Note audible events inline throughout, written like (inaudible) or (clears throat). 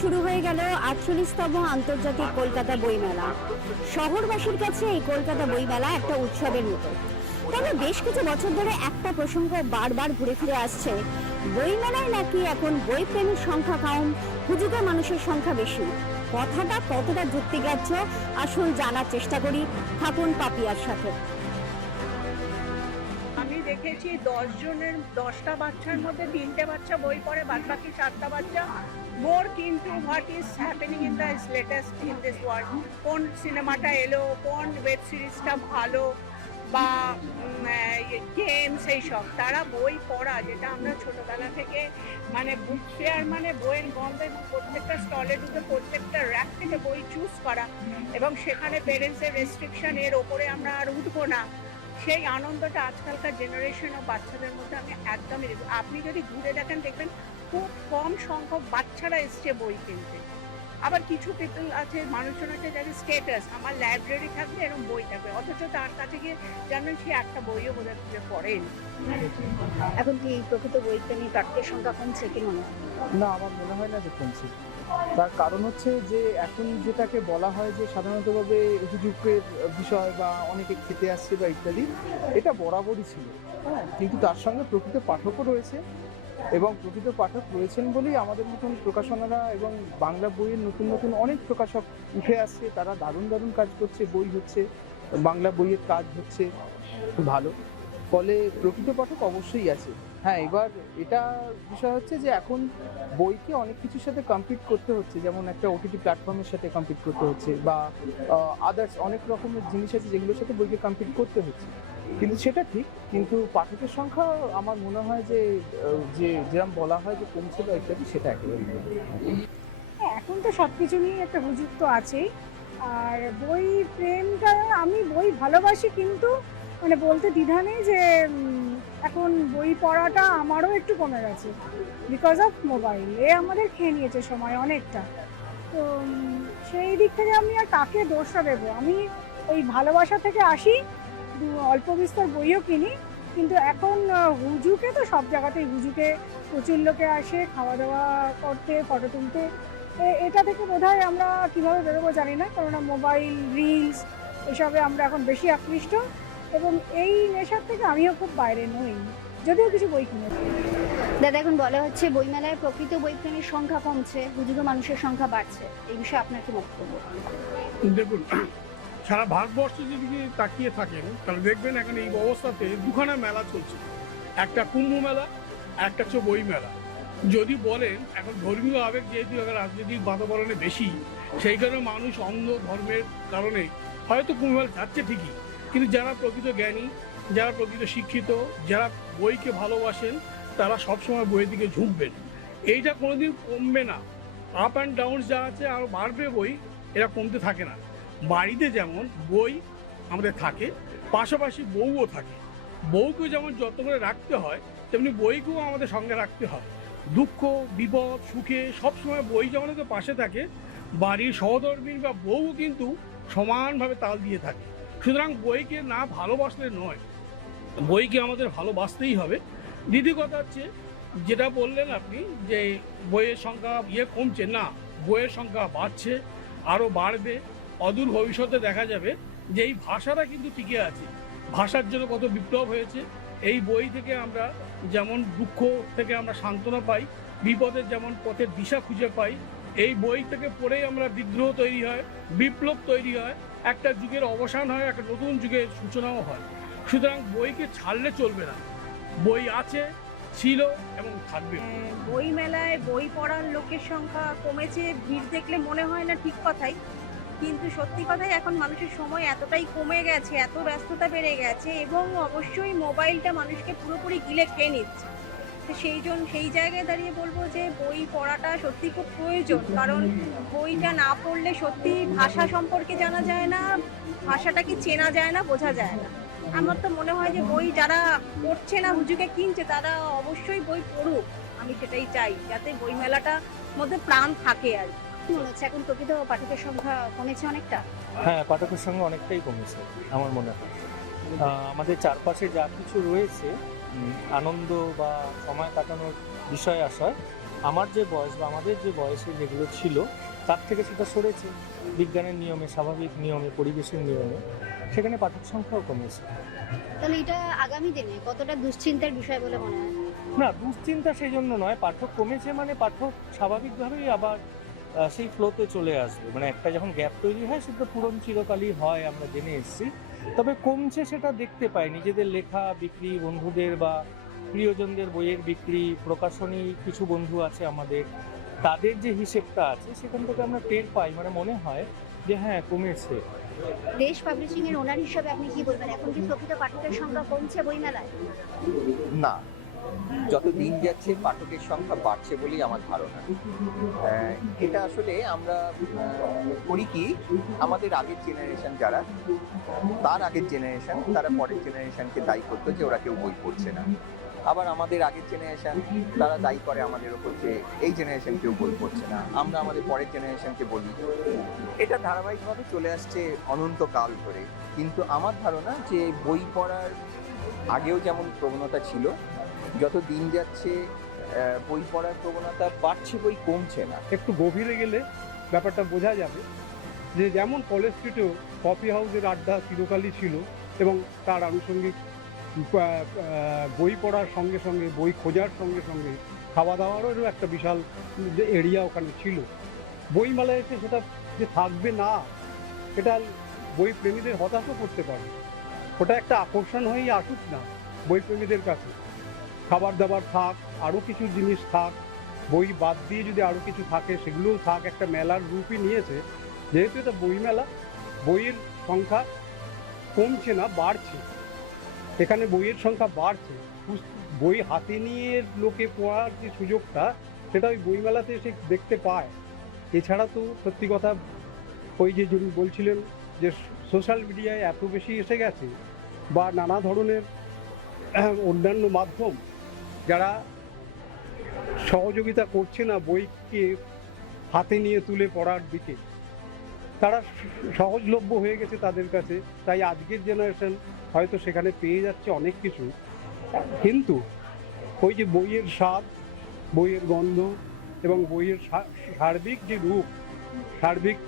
শুরু হয়ে গেল আটচল্লিশতম আন্তর্জাতিক কলকাতা বইমেলা। শহরবাসীর কাছে এই কলকাতা বইমেলা একটা উৎসবের মতো। তবে বেশ কিছু বছর ধরে একটা প্রসঙ্গ বারবার ঘুরে ফিরে আসছে। বইমেলায় নাকি এখন বই প্রেমীর সংখ্যা কম হুজুগে মানুষের সংখ্যা বেশি। কথাটা কতটা যুক্তিগ্রাহ্য আসুন জানার চেষ্টা করি থাকুন পাপিয়ার সাথে। দেখেছি দশ জনের দশটা বাচ্চার মধ্যে তিনটে বাচ্চা বই পড়ে বাদ বাকি সাতটা বাচ্চা। মোর কিন্তু what is happening in the latest in this world কোন সিনেমাটা এলো, কোন ওয়েব সিরিজটা ভালো বা গেমস সেই সব। তারা বই পড়া, যেটা আমরা ছোটোবেলা থেকে মানে বুক ফেয়ার মানে বইয়ের গন্ধে প্রত্যেকটা স্টলে ঢুকে প্রত্যেকটা র্যাক থেকে বই চুজ করা। এবং সেখানে পেরেন্টসের রেস্ট্রিকশন এর ওপরে আমরা আর উঠবো না। সেই আনন্দটা আজকালকার জেনারেশন ও বাচ্চাদের মধ্যে আমি একদমই দেখি। আপনি যদি ঘুরে দেখেন, দেখবেন খুব কম সংখ্যক বাচ্চারা এসছে বই কিনতে। আবার কিছু পিপল আছে, মানুষজন আছে যাদের স্টেটাস আমার লাইব্রেরি থাকবে এরকম বই থাকবে। অথচ তার কাছে গিয়ে জানবেন সে একটা বইও বোধহয় খুঁজে পড়েন। এখন কি প্রকৃত বই প্রেমী প্রার্থীর সংখ্যা কমছে কি মনে হয়? না, আমার মনে হয় না যে কমছে। তার কারণ হচ্ছে যে এখন যেটাকে বলা হয় যে সাধারণতভাবে হুজুকের বিষয় বা অনেকে খেতে আসছে বা ইত্যাদি, এটা বরাবরই ছিল। হ্যাঁ কিন্তু তার সঙ্গে প্রকৃত পাঠকও রয়েছে এবং প্রকৃত পাঠক রয়েছেন বলেই আমাদের মতন প্রকাশনারা এবং বাংলা বইয়ের নতুন নতুন অনেক প্রকাশক উঠে আসছে। তারা দারুণ দারুণ কাজ করছে, বই হচ্ছে, বাংলা বইয়ের কাজ হচ্ছে, ভালো। ফলে প্রকৃত পাঠক অবশ্যই আছে। হ্যাঁ এবার এটা বিষয় হচ্ছে যে এখন বইকে অনেক কিছুর সাথে কম্পিট করতে হচ্ছে। যেমন একটা ওটিটি প্ল্যাটফর্মের সাথে কম্পিট করতে হচ্ছে বা আদার্স অনেক রকমের জিনিস আছে যেগুলোর সাথে বইকে কম্পিট করতে হচ্ছে। কিন্তু সেটা ঠিক কিন্তু পাঠকের সংখ্যা আমার মনে হয় যে যে যেরকম বলা হয় যে কমছে বা ইত্যাদি সেটা একেবারেই হ্যাঁ, এখন তো সব কিছু নিয়ে একটা হুজুগ তো আছেই। আর বই প্রেমটা আমি বই ভালোবাসি কিন্তু মানে বলতে দ্বিধা নেই যে এখন বই পড়াটা আমারও একটু কমে গেছে বিকজ অফ মোবাইল এ আমাদের খেয়ে নিয়েছে সময় অনেকটা। তো সেই দিক থেকে আমি আর কাকে দোষটা দেবো? আমি ওই ভালোবাসা থেকে আসি অল্প বিস্তর বইও কিনি, কিন্তু এখন হুজুকে তো সব জায়গাতেই, হুজুকে, প্রচুর লোকে আসে খাওয়া দাওয়া করতে, ফটো তুলতে। এটা থেকে বোধহয় আমরা কীভাবে বেরোবো জানি না, কেননা মোবাইল রিলস এসবে আমরা এখন বেশি আকৃষ্ট। এবং এই নেশার থেকে আমিও খুব বাইরে নই। যদিও কিছু বই কিনেছি। দাদা এখন বলা হচ্ছে বইমেলায় প্রকৃত বইপ্রেমীর সংখ্যা কমছে হুজুগে মানুষের সংখ্যা বাড়ছে। এই বিষয়ে আপনার কি বক্তব্য দেখুন (clears throat) সারা ভারতবর্ষে যদি তাকিয়ে থাকেন তাহলে দেখবেন এখন এই অবস্থাতে দুখানা মেলা চলছে। একটা কুম্ভ মেলা একটা হচ্ছে বই মেলা যদি বলেন এখন ধর্মীয় আবেগ যেহেতু এখন রাজনৈতিক বাতাবরণে বেশি সেই কারণে মানুষ অন্ধ ধর্মের কারণে হয়তো কুম্ভ মেলা যাচ্ছে ঠিকই কিন্তু যারা প্রকৃত জ্ঞানী, যারা প্রকৃত শিক্ষিত, যারা বইকে ভালোবাসেন, তারা সবসময় বইয়ের দিকে ঝুঁকবেন। এইটা কোনোদিন কমবে না। আপ অ্যান্ড ডাউন যা আছে আরও বাড়বে বই, এরা কমতে থাকে না। বাড়িতে যেমন বই আমাদের থাকে, পাশাপাশি বউও থাকে। বউকে যেমন যত্ন করে রাখতে হয়, তেমনি বইকেও আমাদের সঙ্গে রাখতে হয়। দুঃখ, বিপদ, সুখে সবসময় বই যেমন পাশে থাকে, বাড়ির সহধর্মী বা বউও কিন্তু সমানভাবে তাল দিয়ে থাকে। সুতরাং বইকে না ভালোবাসলে নয়। বইকে আমাদের ভালোবাসতেই হবে। দ্বিতীয় কথা হচ্ছে, যেটা বললেন আপনি যে বইয়ের সংখ্যা ইয়ে কমছে, না, বইয়ের সংখ্যা বাড়ছে, আরও বাড়বে, অদূর ভবিষ্যতে দেখা যাবে যে এই ভাষাটা কিন্তু টিকে আছে। ভাষার জন্য কত বিপ্লব হয়েছে, এই বই থেকে আমরা যেমন দুঃখ থেকে আমরা সান্ত্বনা পাই, বিপদের যেমন পথের দিশা খুঁজে পাই, এই বই থেকে পড়েই আমরা বিদ্রোহ তৈরি হয়, বিপ্লব তৈরি হয় একটা যুগের অবসান হয় একটা নতুন যুগের সূচনাও হয়। সুতরাং বইকে ছাড়লে চলবে না। বই আছে ছিল এবং থাকবে। হ্যাঁ, বই মেলায় বই পড়ার লোকের সংখ্যা কমেছে ভিড় দেখলে মনে হয় না ঠিক কথাই। কিন্তু সত্যি কথাই এখন মানুষের সময় এতটাই কমে গেছে এত ব্যস্ততা বেড়ে গেছে এবং অবশ্যই মোবাইলটা মানুষকে পুরোপুরি গিলে খেয়ে নিচ্ছে। সেই জন্য সেই জায়গায় দাঁড়িয়ে বলব যে বই পড়াটা সত্যি খুব প্রয়োজন। কারণ বইটা না পড়লে সত্যি ভাষা সম্পর্কে জানা যায় না ভাষাটাকে চেনা যায় না, বোঝা যায় না। আমার তো মনে হয় যে বই যারা পড়ছে না হুজুকে কিনছে, তারা অবশ্যই বই পড়ুক। আমি সেটাই চাই, যাতে বই মেলাটার মধ্যে প্রাণ থাকে আর কি। কি হচ্ছে এখন প্রকৃত পাঠকের সংখ্যা কমেছে অনেকটা? হ্যাঁ পাঠকের সঙ্গে অনেকটাই কমেছে, আমার মনে হয়। আমাদের চারপাশে যা কিছু রয়েছে আনন্দ বা সময় কাটানোর বিষয় আশয় আমার যে বয়স বা আমাদের যে বয়সে যেগুলো ছিল তার থেকে সেটা সরেছে। বিজ্ঞানের নিয়মে স্বাভাবিক নিয়মে পরিবেশের নিয়মে সেখানে পাঠক সংখ্যাও কমেছে। তাহলে এটা আগামী দিনে কতটা দুশ্চিন্তার বিষয় বলে মনে হয়? না দুশ্চিন্তা সেই জন্য নয় পাঠক কমেছে মানে পাঠক স্বাভাবিকভাবেই আবার সেই ফ্লোতে চলে আসবে। মানে একটা যখন গ্যাপ তৈরি হয় সেটা পূরণ চিরকালই হয় আমরা জেনে এসেছি। তবে কমছে সেটা দেখতে পাই। নিজেদের লেখা বিক্রি বন্ধুদের বা প্রিয়জনদের বইয়ের বিক্রি প্রকাশনী কিছু বন্ধু আছে আমাদের। তাদের যে হিসেবটা আছে সেখান থেকে আমরা টের পাই। মানে মনে হয় যে হ্যাঁ কমেছে। দেশ পাবলিশিং এর ওনার হিসাবে আপনি কি বলবেন? এখন কি প্রকৃত পাঠকের সংখ্যা কমছে বইমেলায়? না। যত দিন যাচ্ছে, পাঠকের সংখ্যা বাড়ছে বলেই আমার ধারণা। এটা আসলে আমরা করি কি, আমাদের আগের জেনারেশন যারা, তার আগের জেনারেশন তারা পরের জেনারেশনকে দায়ী করতো যে ওরা কেউ বই পড়ছে না। আবার আমাদের আগের জেনারেশন তারা দায়ী করে আমাদের ওপর যে এই জেনারেশন কেউ বই পড়ছে না। আমরা আমাদের পরের জেনারেশনকে বলি। এটা ধারাবাহিকভাবে চলে আসছে অনন্তকাল ধরে। কিন্তু আমার ধারণা যে বই পড়ার আগেও যেমন প্রবণতা ছিল যত দিন যাচ্ছে বই পড়ার প্রবণতা বাড়ছে, বই কমছে না। একটু গভীরে গেলে ব্যাপারটা বোঝা যাবে যে যেমন কলেজ স্ট্রিটেও কফি হাউসের আড্ডা চিরকালই ছিল এবং তার আনুষঙ্গিক বই পড়ার সঙ্গে সঙ্গে, বই খোঁজার সঙ্গে সঙ্গে খাওয়া দাওয়ারও একটা বিশাল যে এরিয়া ওখানে ছিল। বইমেলায় এসে সেটা যে থাকবে না এটা বই প্রেমীদের হতাশও করতে পারে। ওটা একটা আকর্ষণ হয়েই আসুক না বই প্রেমীদের কাছে। খাবার দাবার থাক আরও কিছু জিনিস থাক, বই বাদ দিয়ে যদি আরও কিছু থাকে, সেগুলোও থাক, একটা মেলার রূপই নিয়েছে। যেহেতু এটা বই মেলা, বইয়ের সংখ্যা কমছে না, বাড়ছে। এখানে বইয়ের সংখ্যা বাড়ছে। বই হাতে নিয়ে লোকে পড়ার যে সুযোগটা, সেটা ওই বইমেলাতে এসে দেখতে পায়। এছাড়া তো সত্যি কথা, ওই যে যিনি বলছিলেন যে সোশ্যাল মিডিয়ায় এত বেশি এসে গেছে, বা নানা ধরনের, অন্যান্য মাধ্যম যারা সহযোগিতা করছে না বইকে হাতে নিয়ে তুলে পড়ার দিকে, তারা সহজলভ্য হয়ে গেছে তাদের কাছে। তাই আজকের জেনারেশন হয়তো সেখানে পেয়ে যাচ্ছে অনেক কিছু। কিন্তু ওই যে বইয়ের স্বাদ, বইয়ের গন্ধ এবং বইয়ের সার্বিক যে রূপ, সার্বিক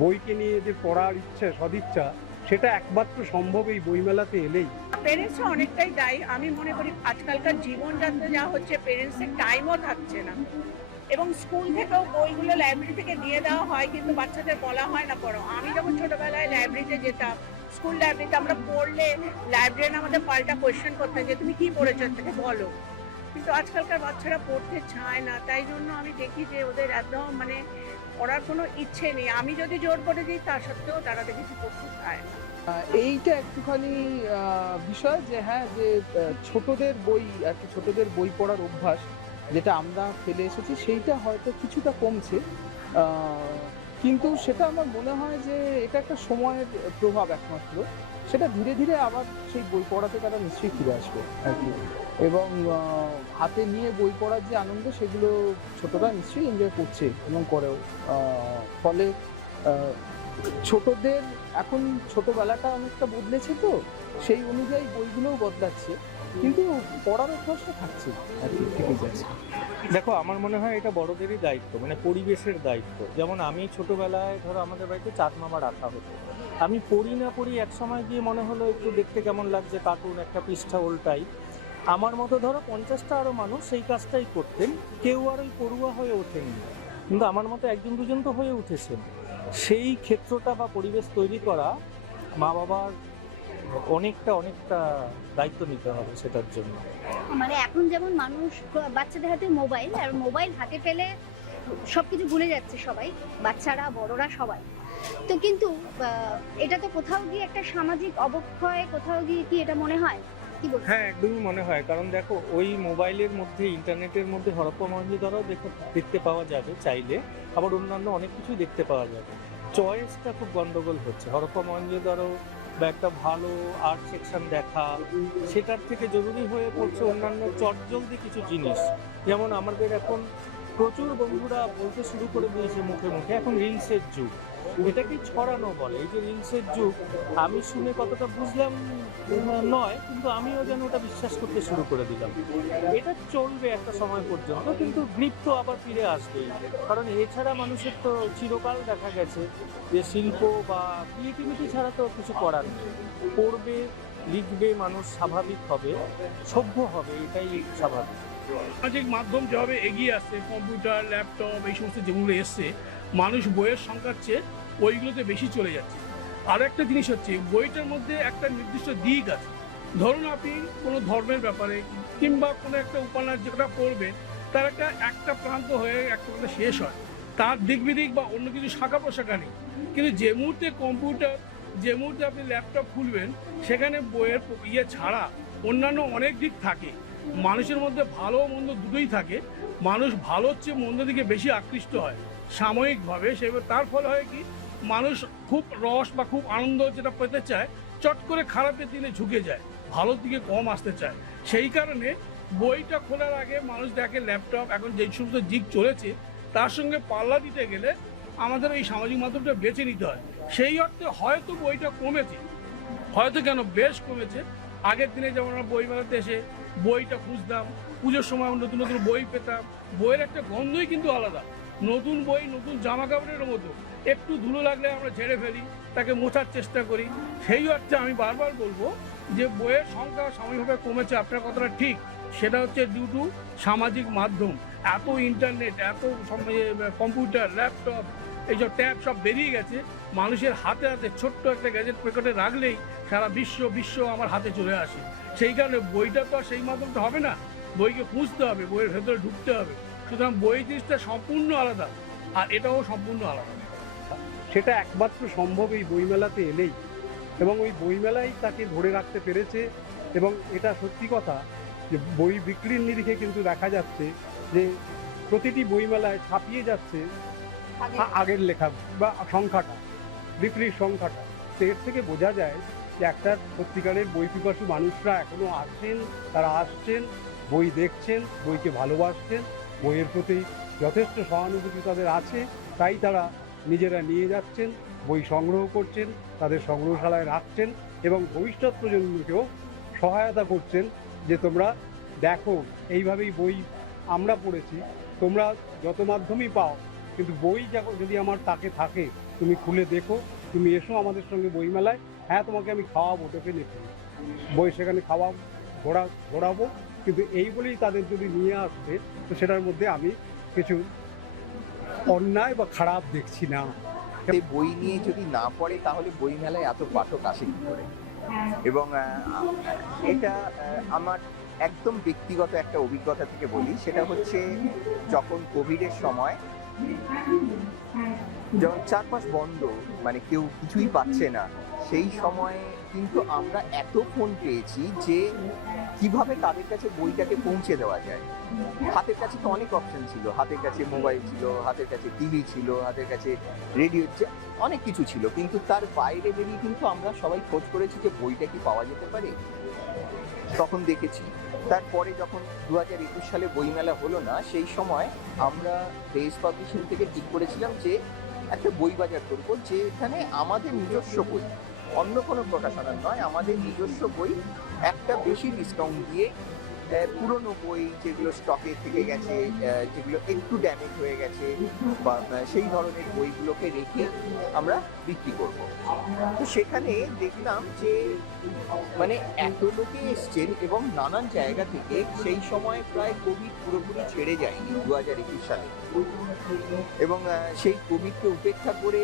বইকে নিয়ে যে পড়ার ইচ্ছা, সদিচ্ছা সেটা একমাত্র সম্ভব এই বইমেলাতে এলেই। পেরেন্টসও অনেকটাই দায়ী। আমি মনে করি আজকালকার জীবনযাত্রা যা হচ্ছে পেরেন্টসের টাইমও থাকছে না। এবং স্কুল থেকেও বইগুলো লাইব্রেরি থেকে দিয়ে দেওয়া হয়, কিন্তু বাচ্চাদের বলা হয় না পড়ো। আমি যখন ছোটবেলায় লাইব্রেরিতে যেতাম স্কুল লাইব্রেরিতে আমরা পড়লে লাইব্রেরিয়ান আমাদের পাল্টা কোয়েশ্চেন করতেন যে, তুমি কি পড়েছো? থেকে বলো। কিন্তু আজকালকার বাচ্চারা পড়তে চায় না। তাই জন্য আমি দেখি যে ওদের একদম মানে পড়ার কোনো ইচ্ছে নেই। আমি যদি জোর করে দিই, তা সত্ত্বেও তারা দেখেছি পড়তে চায় না। এইটা একটুখানি বিষয় যে হ্যাঁ যে ছোটদের বই, আর কি ছোটদের বই পড়ার অভ্যাস যেটা আমরা ফেলে এসেছি, সেইটা হয়তো কিছুটা কমছে। কিন্তু সেটা আমার মনে হয় যে, এটা একটা সময়ের প্রভাব একমাত্র। সেটা ধীরে ধীরে আবার সেই বই পড়াতে তারা নিশ্চয়ই ফিরে আসবে, আর কি। এবং হাতে নিয়ে বই পড়ার যে আনন্দ, সেগুলো ছোটরা নিশ্চয়ই এনজয় করছে এবং করেও। ফলে ছোটদের, এখন ছোটবেলাটা অনেকটা বদলেছে তো, সেই অনুযায়ী বইগুলোও বদলাচ্ছে। কিন্তু পড়ার অভ্যাসটা থাকছে দেখো, আমার মনে হয় এটা বড়দেরই দায়িত্ব মানে পরিবেশের দায়িত্ব। যেমন আমি ছোটবেলায়, ধরো, আমাদের বাড়িতে চাঁদ মামা রাখা হতো। আমি পড়ি না পড়ি এক সময় গিয়ে মনে হলো একটু দেখতে কেমন লাগছে কার্টুন একটা পৃষ্ঠা উল্টাই আমার মতো ধরো পঞ্চাশটা আরও মানুষ সেই কাজটাই করতেন। কেউ আর ওই পড়ুয়া হয়ে ওঠেননি কিন্তু আমার মতো একজন দুজন তো হয়ে উঠেছেন। সেই ক্ষেত্রটা বা পরিবেশ তৈরি করা মা বাবার অনেকটা অনেকটা দায়িত্ব নিতে হবে সেটার জন্য। মানে এখন যেমন মানুষ বাচ্চাদের হাতে মোবাইল, আর মোবাইল হাতে পেলে সবকিছু ভুলে যাচ্ছে সবাই, বাচ্চারা, বড়রা সবাই। তো কিন্তু এটা তো কোথাও গিয়ে একটা সামাজিক অবক্ষয়, কোথাও গিয়ে কি এটা মনে হয়? হ্যাঁ একদমই মনে হয়। কারণ দেখো, ওই মোবাইলের মধ্যে, ইন্টারনেটের মধ্যে হরপ্পা মহেঞ্জোদারোও দেখো, দেখতে পাওয়া যাবে চাইলে। আবার অন্যান্য অনেক কিছুই দেখতে পাওয়া যাবে। চয়েসটা খুব গন্ডগোল হচ্ছে। হরপ্পা মহেঞ্জোদারো বা একটা ভালো আর্ট সেকশন দেখা, সেটার থেকে জরুরি হয়ে পড়ছে অন্যান্য চটজলদি কিছু জিনিস। যেমন আমাদের এখন প্রচুর বন্ধুরা বলতে শুরু করে দিয়েছে মুখে মুখে। এখন রিলসের যুগ। এটাকে ছড়ানো বলে। এই যে রিলসের যুগ, আমি শুনে কতটা বুঝলাম নয়, কিন্তু আমিও যেন ওটা বিশ্বাস করতে শুরু করে দিলাম। এটা চলবে একটা সময় পর্যন্ত, কিন্তু গ্রিপ তো আবার ফিরে আসবেই। কারণ এছাড়া মানুষের তো চিরকাল দেখা গেছে যে শিল্প বা ক্রিয়েটিভিটি ছাড়া তো কিছু করার নেই। পড়বে, লিখবে মানুষ স্বাভাবিক হবে, সভ্য হবে, এটাই স্বাভাবিক। সামাজিক মাধ্যম যেভাবে এগিয়ে আসছে, কম্পিউটার, ল্যাপটপ, এই সমস্ত যেগুলো এসছে, মানুষ বইয়ের সংখ্যার চেয়ে ওইগুলোতে বেশি চলে যাচ্ছে। আর একটা জিনিস হচ্ছে, বইটার মধ্যে একটা নির্দিষ্ট দিক আছে। ধরুন আপনি কোনো ধর্মের ব্যাপারে কিংবা কোনো একটা উপন্যাস যেটা পড়বেন, তার একটা একটা প্রান্ত হয়ে একটা প্রান্ত শেষ হয়। তার দিক বিদিক বা অন্য কিছু শাখা প্রশাখা নেই। কিন্তু যে মুহূর্তে কম্পিউটার, যে মুহূর্তে আপনি ল্যাপটপ খুলবেন, সেখানে বইয়ের ইয়ে ছাড়া অন্যান্য অনেক দিক থাকে। মানুষের মধ্যে ভালো মন্দ দুটোই থাকে। মানুষ ভালোর চেয়ে মন্দ দিকে বেশি আকৃষ্ট হয় সাময়িকভাবে। সেভাবে তার ফলে হয় কি? মানুষ খুব রস বা খুব আনন্দ যেটা পেতে চায়, চট করে খারাপের দিনে ঝুঁকে যায়, ভালোর দিকে কম আসতে চায়। সেই কারণে বইটা খোলার আগে মানুষ দেখে ল্যাপটপ, এখন যেই সমস্ত দিক চলেছে, তার সঙ্গে পাল্লা দিতে গেলে আমাদের এই সামাজিক মাধ্যমটা বেছে নিতে হয়। সেই অর্থে হয়তো বইটা কমেছে, হয়তো কেন বেশ কমেছে। আগের দিনে যেমন আমরা বই মেলাতে এসে বইটা খুঁজতাম, পুজোর সময় আমরা নতুন নতুন বই পেতাম, বইয়ের একটা গন্ধই কিন্তু আলাদা। নতুন বই, নতুন জামা কাপড়ের মতো। একটু ধুলো লাগলে আমরা ঝেড়ে ফেলি, তাকে মোছার চেষ্টা করি। সেই অর্থে আমি বারবার বলব যে বইয়ের সংখ্যা সাময়িকভাবে কমেছে, আপনার কথাটা ঠিক। সেটা হচ্ছে ডিউ টু সামাজিক মাধ্যম। এত ইন্টারনেট এত কম্পিউটার ল্যাপটপ এইসব ট্যাব সব বেরিয়ে গেছে। মানুষের হাতে হাতে ছোট্ট একটা গ্যাজেট পকেটে রাখলেই সারা বিশ্ব বিশ্ব আমার হাতে চলে আসে। সেই কারণে বইটা তো সেই মাধ্যমটা হবে না। বইকে খুঁজতে হবে, বইয়ের ভেতরে ঢুকতে হবে। সুতরাং বই জিনিসটা সম্পূর্ণ আলাদা, আর এটাও সম্পূর্ণ আলাদা। সেটা একমাত্র সম্ভব এই বইমেলাতে এলেই। এবং ওই বইমেলাই তাকে ধরে রাখতে পেরেছে এবং এটা সত্যি কথা যে বই বিক্রির নিরিখে কিন্তু দেখা যাচ্ছে যে প্রতিটি বইমেলায় ছাপিয়ে যাচ্ছে আগের লেখা বা সংখ্যাটা বিক্রির সংখ্যাটা। তো এর থেকে বোঝা যায় যে একটা সত্যিকারের বই পিপাসু মানুষরা এখনও আসছেন তারা আসছেন বই দেখছেন বইকে ভালোবাসছেন বইয়ের প্রতি যথেষ্ট সহানুভূতি তাদের আছে তাই তারা নিজেরা নিয়ে যাচ্ছেন, বই সংগ্রহ করছেন, তাদের সংগ্রহশালায় রাখছেন এবং ভবিষ্যৎ প্রজন্মকেও সহায়তা করছেন যে তোমরা দেখো, এইভাবেই বই আমরা পড়েছি, তোমরা যত মাধ্যমেই পাও, কিন্তু বই যদি আমার তাকে থাকে, তুমি খুলে দেখো, তুমি এসো আমাদের সঙ্গে বইমেলায় হ্যাঁ তোমাকে আমি খাওয়াবো ডেফিনেটলি বই সেখানে খাওয়া, ঘোরা ঘোরাবো, কিন্তু এই বলেই তাদের যদি নিয়ে আসবে তো সেটার মধ্যে আমি কিছু অন্যায় বা খারাপ দেখছি না। এই বই নিয়ে যদি না পড়ে, তাহলে বই মেলায় এত পাঠক আসে কি করে? এবং এটা আমার একদম ব্যক্তিগত একটা অভিজ্ঞতা থেকে বলি। সেটা হচ্ছে, যখন কোভিডের সময় যখন চারপাশ বন্ধ মানে কেউ কিছুই পাচ্ছে না, সেই সময়ে কিন্তু আমরা এত ফোন পেয়েছি যে কীভাবে তাদের কাছে বইটাকে পৌঁছে দেওয়া যায়। হাতের কাছে তো অনেক অপশন ছিল, হাতের কাছে মোবাইল ছিল, হাতের কাছে টিভি ছিল, হাতের কাছে রেডিও অনেক কিছু ছিল, কিন্তু তার বাইরে বেরিয়ে কিন্তু আমরা সবাই খোঁজ করেছি যে বইটা কি পাওয়া যেতে পারে। তখন দেখেছি তারপরে যখন দু হাজার একুশ সালে বইমেলা হলো না, সেই সময় আমরা প্রেস পাবলিশিং থেকে ঠিক করেছিলাম যে একটা বই বাজার করব, যেখানে আমাদের নিজস্ব বই, অন্য কোনো প্রকাশনার নয়, আমাদের নিজস্ব বই, একটা বেশি ডিসকাউন্ট দিয়ে পুরনো বই যেগুলো স্টকে থেকে গেছে যেগুলো একটু ড্যামেজ হয়ে গেছে, বা সেই ধরনের বইগুলোকে রেখে আমরা বিক্রি করব। তো সেখানে দেখলাম যে মানে এত লোকে এসছেন এবং নানান জায়গা থেকে সেই সময় প্রায় কোভিড পুরোপুরি ছেড়ে যায়নি দু হাজার একুশ সালে। এবং সেই কোভিডকে উপেক্ষা করে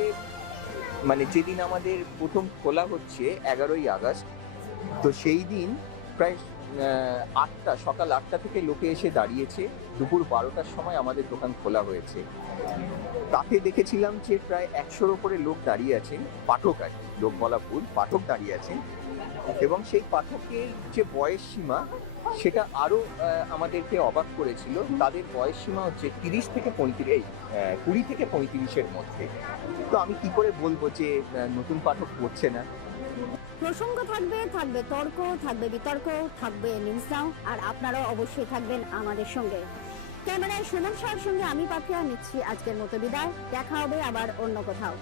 মানে যেদিন আমাদের প্রথম খোলা হচ্ছে এগারোই আগস্ট, তো সেই দিন প্রায় আটটা, সকাল আটটা থেকে লোকে এসে দাঁড়িয়েছে। দুপুর বারোটার সময় আমাদের দোকান খোলা হয়েছে। তাতে দেখেছিলাম যে প্রায় একশোর ওপরে লোক দাঁড়িয়ে আছেন পাঠক আর লোক বলা ভুল, পাঠক দাঁড়িয়ে আছেন এবং সেই পাঠকের যে বয়স সীমা, সেটা আরও আমাদেরকে অবাক করেছিল। তাদের বয়স সীমা হচ্ছে তিরিশ থেকে পঁয়ত্রিশ কুড়ি থেকে পঁয়ত্রিশের মধ্যে। তো আমি কি করে বলব যে নতুন পাঠক পড়ছে না। প্রসঙ্গ থাকবে থাকবে তর্ক, থাকবে বিতর্ক, থাকবে নিউজ নাও আর আপনারাও অবশ্যই থাকবেন আমাদের সঙ্গে। ক্যামেরায় সুমন সাহার সঙ্গে আমি পাপিয়া, নিচ্ছি আজকের মতো বিদায়। দেখা হবে আবার অন্য কোথাও।